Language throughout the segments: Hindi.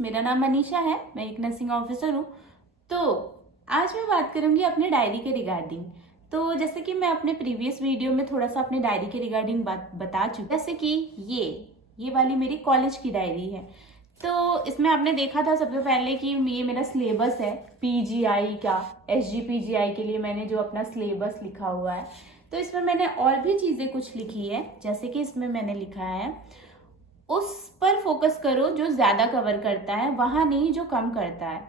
मेरा नाम मनीषा है, मैं एक नर्सिंग ऑफिसर हूँ। तो आज मैं बात करूंगी अपने डायरी के रिगार्डिंग। तो जैसे कि मैं अपने प्रीवियस वीडियो में थोड़ा सा अपने डायरी के रिगार्डिंग बात बता चुकी, जैसे कि ये वाली मेरी कॉलेज की डायरी है। तो इसमें आपने देखा था सबसे पहले कि ये मेरा सिलेबस है पीजीआई का, एसजीपीजीआई के लिए मैंने जो अपना सिलेबस लिखा हुआ है। तो इसमें मैंने और भी चीज़ें कुछ लिखी है, जैसे कि इसमें मैंने लिखा है उस पर फोकस करो जो ज्यादा कवर करता है, वहां नहीं जो कम करता है।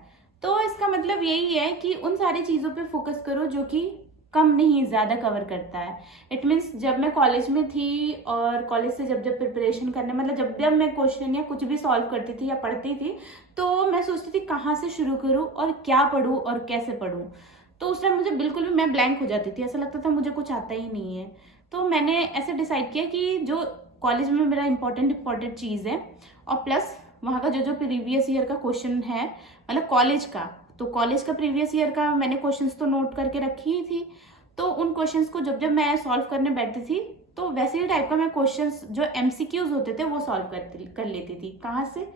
तो इसका मतलब यही है कि उन सारी चीजों पे फोकस करो जो कि कम नहीं ज्यादा कवर करता है। इट मीन्स जब मैं कॉलेज में थी और कॉलेज से जब जब प्रिपरेशन करने, मतलब जब जब मैं क्वेश्चन या कुछ भी सॉल्व करती थी या पढ़ती थी, तो मैं सोचती थी कहाँ से शुरू करूँ और क्या पढूं और कैसे पढूं। तो उस टाइम मुझे बिल्कुल भी, मैं ब्लैंक हो जाती थी, ऐसा लगता था मुझे कुछ आता ही नहीं है। तो मैंने ऐसे डिसाइड किया कि जो कॉलेज में मेरा इंपॉर्टेंट चीज़ है और प्लस वहाँ का जो जो प्रीवियस ईयर का क्वेश्चन है, मतलब कॉलेज का, तो कॉलेज का प्रीवियस ईयर का मैंने क्वेश्चंस तो नोट करके रखी ही थी। तो उन क्वेश्चंस को जब जब मैं सॉल्व करने बैठती थी, तो वैसे ही टाइप का मैं क्वेश्चंस जो एमसीक्यूज होते थे वो सॉल्व कर लेती थी। कहाँ से?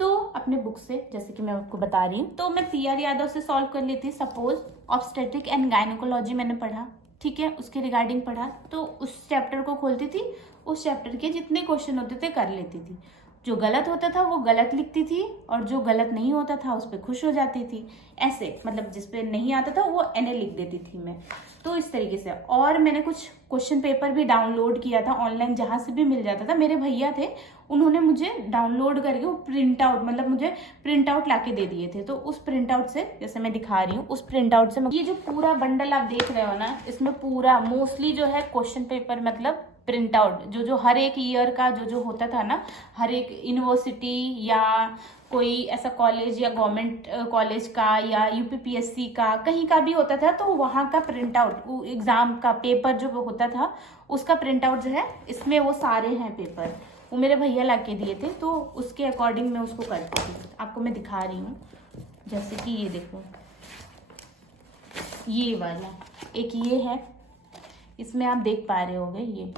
तो अपने बुक से, जैसे कि मैं आपको बता रही हूँ। तो मैं पीआर यादव से सॉल्व कर लेती। सपोज ऑब्स्टेट्रिक एंड गायनोकोलॉजी मैंने पढ़ा, ठीक है, उसके रिगार्डिंग पढ़ा, तो उस चैप्टर को खोलती थी, उस चैप्टर के जितने क्वेश्चन होते थे कर लेती थी। जो गलत होता था वो गलत लिखती थी और जो गलत नहीं होता था उस पर खुश हो जाती थी। ऐसे मतलब जिस पे नहीं आता था वो एनए लिख देती थी मैं। तो इस तरीके से। और मैंने कुछ क्वेश्चन पेपर भी डाउनलोड किया था ऑनलाइन, जहाँ से भी मिल जाता था। मेरे भैया थे, उन्होंने मुझे डाउनलोड करके वो प्रिंट आउट, मतलब मुझे प्रिंट आउट ला के दे दिए थे। तो उस प्रिंट आउट से, जैसे मैं दिखा रही हूँ, उस प्रिंट आउट से ये जो पूरा बंडल आप देख रहे हो ना, इसमें पूरा मोस्टली जो है क्वेश्चन पेपर, मतलब प्रिंट आउट जो जो हर एक ईयर का जो जो होता था ना, हर एक यूनिवर्सिटी या कोई ऐसा कॉलेज या गवर्नमेंट कॉलेज का या यूपीपीएससी का कहीं का भी होता था, तो वहाँ का प्रिंट आउट, एग्जाम का पेपर जो होता था उसका प्रिंट आउट जो है, इसमें वो सारे हैं पेपर, वो मेरे भैया ला के दिए थे। तो उसके अकॉर्डिंग मैं उसको करती थी। आपको मैं दिखा रही हूँ, जैसे कि ये देखो, ये वाला एक ये है, इसमें आप देख पा रहे होगे, ये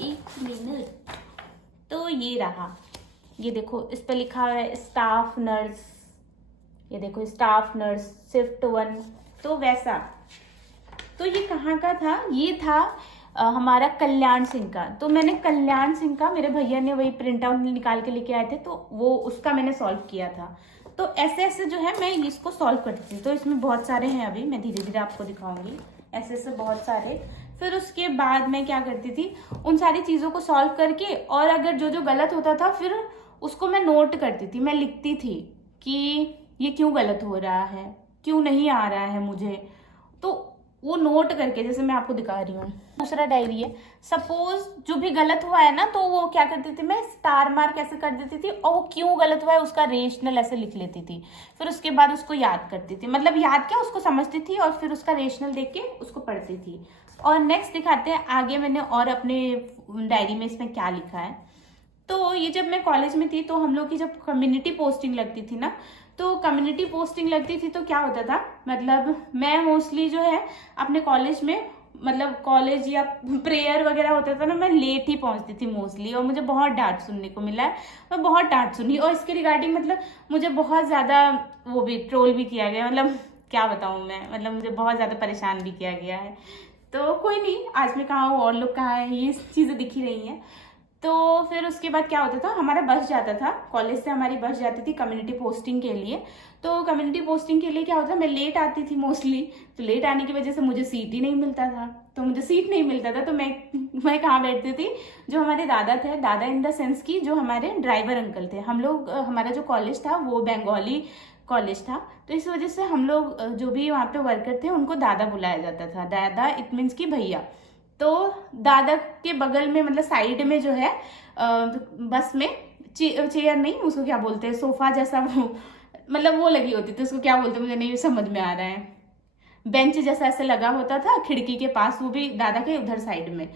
एक मिनट, तो ये रहा, ये देखो इस पे लिखा है स्टाफ नर्स, ये देखो स्टाफ नर्स शिफ्ट 1, तो वैसा। तो ये कहाँ का था? ये था हमारा कल्याण सिंह का। तो मैंने कल्याण सिंह का, मेरे भैया ने वही प्रिंट आउट निकाल के लेके आए थे, तो वो उसका मैंने सॉल्व किया था। तो ऐसे ऐसे जो है मैं इसको सॉल्व करती थी। तो इसमें बहुत सारे हैं, अभी मैं धीरे धीरे आपको दिखाऊंगी, ऐसे ऐसे बहुत सारे। फिर उसके बाद मैं क्या करती थी, उन सारी चीज़ों को सॉल्व करके, और अगर जो जो गलत होता था फिर उसको मैं नोट करती थी, मैं लिखती थी कि ये क्यों गलत हो रहा है, क्यों नहीं आ रहा है मुझे। तो वो नोट करके, जैसे मैं आपको दिखा रही हूँ, दूसरा डायरी है। सपोज जो भी गलत हुआ है ना, तो वो क्या करती थी, मैं स्टार मार्क ऐसे कर देती थी और वो क्यों गलत हुआ है उसका रेशनल ऐसे लिख लेती थी। फिर उसके बाद उसको याद करती थी, मतलब याद क्या, उसको समझती थी और फिर उसका रेशनल देख के उसको पढ़ती थी। और नेक्स्ट दिखाते हैं आगे मैंने और अपने डायरी में इसमें क्या लिखा है। तो ये जब मैं कॉलेज में थी, तो हम लोग की जब कम्युनिटी पोस्टिंग लगती थी ना, तो कम्युनिटी पोस्टिंग लगती थी तो क्या होता था, मतलब मैं मोस्टली जो है अपने कॉलेज में, मतलब कॉलेज या प्रेयर वगैरह होता था ना, मैं लेट ही पहुंचती थी मोस्टली, और मुझे बहुत डांट सुनने को मिला है। मैं बहुत डांट सुनी, और इसके रिगार्डिंग मतलब मुझे बहुत ज़्यादा वो भी ट्रोल भी किया गया, मतलब क्या बताऊँ मैं, मतलब मुझे बहुत ज़्यादा परेशान भी किया गया है। तो कोई नहीं, आज मैं कहाँ हूँ और लोग कहाँ हैं, ये चीज़ें दिखी रही हैं। तो फिर उसके बाद क्या होता था, हमारा बस जाता था कॉलेज से, हमारी बस जाती थी कम्युनिटी पोस्टिंग के लिए। तो कम्युनिटी पोस्टिंग के लिए क्या होता था, मैं लेट आती थी मोस्टली, तो लेट आने की वजह से मुझे सीट ही नहीं मिलता था। तो मुझे सीट नहीं मिलता था, तो मैं कहाँ बैठती थी, जो हमारे दादा थे, दादा इन द सेंस की जो हमारे ड्राइवर अंकल थे, हम लोग, हमारा जो कॉलेज था वो बंगाली कॉलेज था, तो इस वजह से हम लोग जो भी वहाँ पे वर्कर थे उनको दादा बुलाया जाता था। दादा इट मीन्स की भैया। तो दादा के बगल में, मतलब साइड में जो है बस में चेयर नहीं, उसको क्या बोलते हैं, सोफा जैसा, वो मतलब वो लगी होती थी, उसको क्या बोलते हैं मुझे नहीं समझ में आ रहा है, बेंच जैसा ऐसे लगा होता था खिड़की के पास, वो भी दादा के उधर साइड में,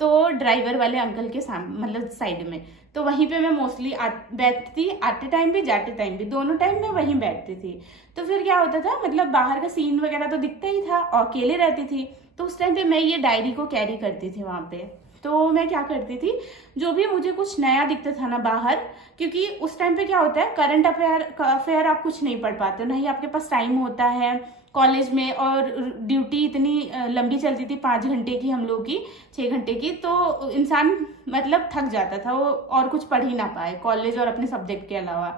तो ड्राइवर वाले अंकल के सामने, मतलब साइड में। तो वहीं पे मैं मोस्टली बैठती, आते टाइम भी जाते टाइम भी, दोनों टाइम मैं वहीं बैठती थी। तो फिर क्या होता था, मतलब बाहर का सीन वगैरह तो दिखता ही था और अकेले रहती थी, तो उस टाइम पे मैं ये डायरी को कैरी करती थी वहाँ पे। तो मैं क्या करती थी, जो भी मुझे कुछ नया दिखता था ना बाहर, क्योंकि उस टाइम पे क्या होता है, करंट अफेयर आप कुछ नहीं पढ़ पाते हो, ना ही आपके पास टाइम होता है कॉलेज में, और ड्यूटी इतनी लंबी चलती थी, 5 घंटे की हम लोग की, 6 घंटे की, तो इंसान मतलब थक जाता था, वो और कुछ पढ़ ही ना पाए कॉलेज और अपने सब्जेक्ट के अलावा,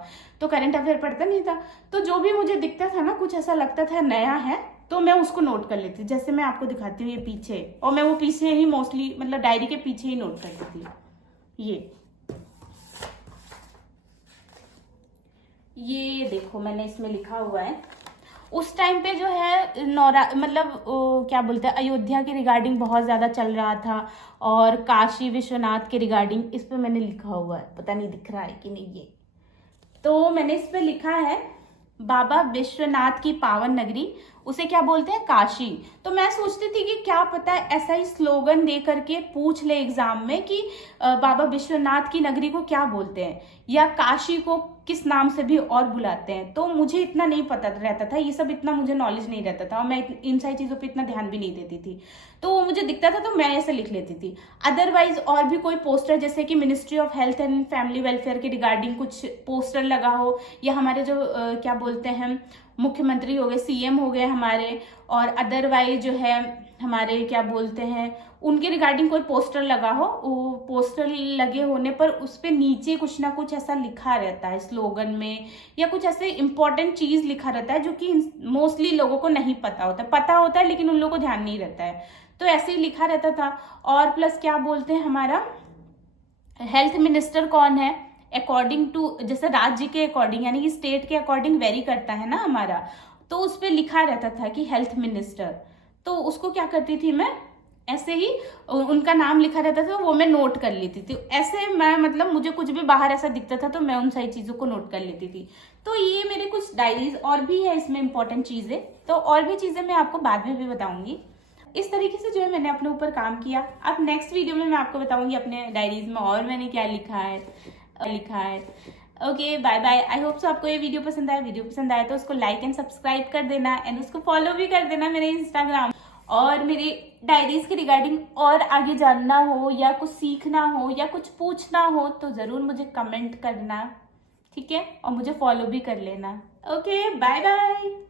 तो करंट अफेयर पढ़ता नहीं था। तो जो भी मुझे दिखता था ना, कुछ ऐसा लगता था नया है, तो मैं उसको नोट कर लेती। जैसे मैं आपको दिखाती हूँ ये पीछे, और मैं वो पीछे ही मोस्टली मतलब डायरी के पीछे ही नोट करती थी। ये देखो मैंने इसमें लिखा हुआ है, उस टाइम पे जो है मतलब क्या बोलते हैं, अयोध्या के रिगार्डिंग बहुत ज़्यादा चल रहा था, और काशी विश्वनाथ के रिगार्डिंग इस पे मैंने लिखा हुआ है, पता नहीं दिख रहा है कि नहीं। ये तो मैंने इस पे लिखा है, बाबा विश्वनाथ की पावन नगरी, उसे क्या बोलते हैं, काशी। तो मैं सोचती थी कि क्या पता है ऐसा ही स्लोगन दे करके पूछ ले एग्जाम में कि बाबा विश्वनाथ की नगरी को क्या बोलते हैं, या काशी को किस नाम से भी और बुलाते हैं। तो मुझे इतना नहीं पता रहता था, ये सब इतना मुझे नॉलेज नहीं रहता था, और मैं इन सारी चीज़ों पे इतना ध्यान भी नहीं देती थी। तो वो मुझे दिखता था तो मैं ऐसे लिख लेती थी। अदरवाइज और भी कोई पोस्टर, जैसे कि ministry of health and family welfare के रिगार्डिंग कुछ पोस्टर लगा हो, या हमारे जो क्या बोलते हैं मुख्यमंत्री हो गए, सीएम हो गए हमारे, और अदरवाइज जो है हमारे क्या बोलते हैं उनके रिगार्डिंग कोई पोस्टर लगा हो, वो पोस्टर लगे होने पर उस पे नीचे कुछ ना कुछ ऐसा लिखा रहता है स्लोगन में, या कुछ ऐसे इंपॉर्टेंट चीज लिखा रहता है जो कि मोस्टली लोगों को नहीं पता होता है लेकिन उन लोगों को ध्यान नहीं रहता है, तो ऐसे ही लिखा रहता था। और प्लस क्या बोलते हैं, हमारा हेल्थ मिनिस्टर कौन है, अकॉर्डिंग टू जैसे राज्य के अकॉर्डिंग, यानी कि स्टेट के अकॉर्डिंग वेरी करता है ना हमारा, तो उस पर लिखा रहता था कि हेल्थ मिनिस्टर। तो उसको क्या करती थी मैं, ऐसे ही उनका नाम लिखा रहता था, वो मैं नोट कर लेती थी। ऐसे मैं मतलब मुझे कुछ भी बाहर ऐसा दिखता था तो मैं उन सारी चीज़ों को नोट कर लेती थी। तो ये मेरे कुछ डायरीज और भी है इसमें इंपॉर्टेंट चीज़ें, तो और भी चीज़ें मैं आपको बाद में भी बताऊंगी। इस तरीके से जो है मैंने अपने ऊपर काम किया। अब नेक्स्ट वीडियो में मैं आपको बताऊंगी अपने डायरीज में और मैंने क्या लिखा है। Okay bye bye. I hope so आपको ये वीडियो पसंद आया। वीडियो पसंद आया तो उसको लाइक एंड सब्सक्राइब कर देना, एंड उसको फॉलो भी कर देना मेरे इंस्टाग्राम। और मेरी डायरीज के रिगार्डिंग और आगे जानना हो, या कुछ सीखना हो, या कुछ पूछना हो, तो ज़रूर मुझे कमेंट करना, ठीक है, और मुझे फॉलो भी कर लेना। Okay bye bye.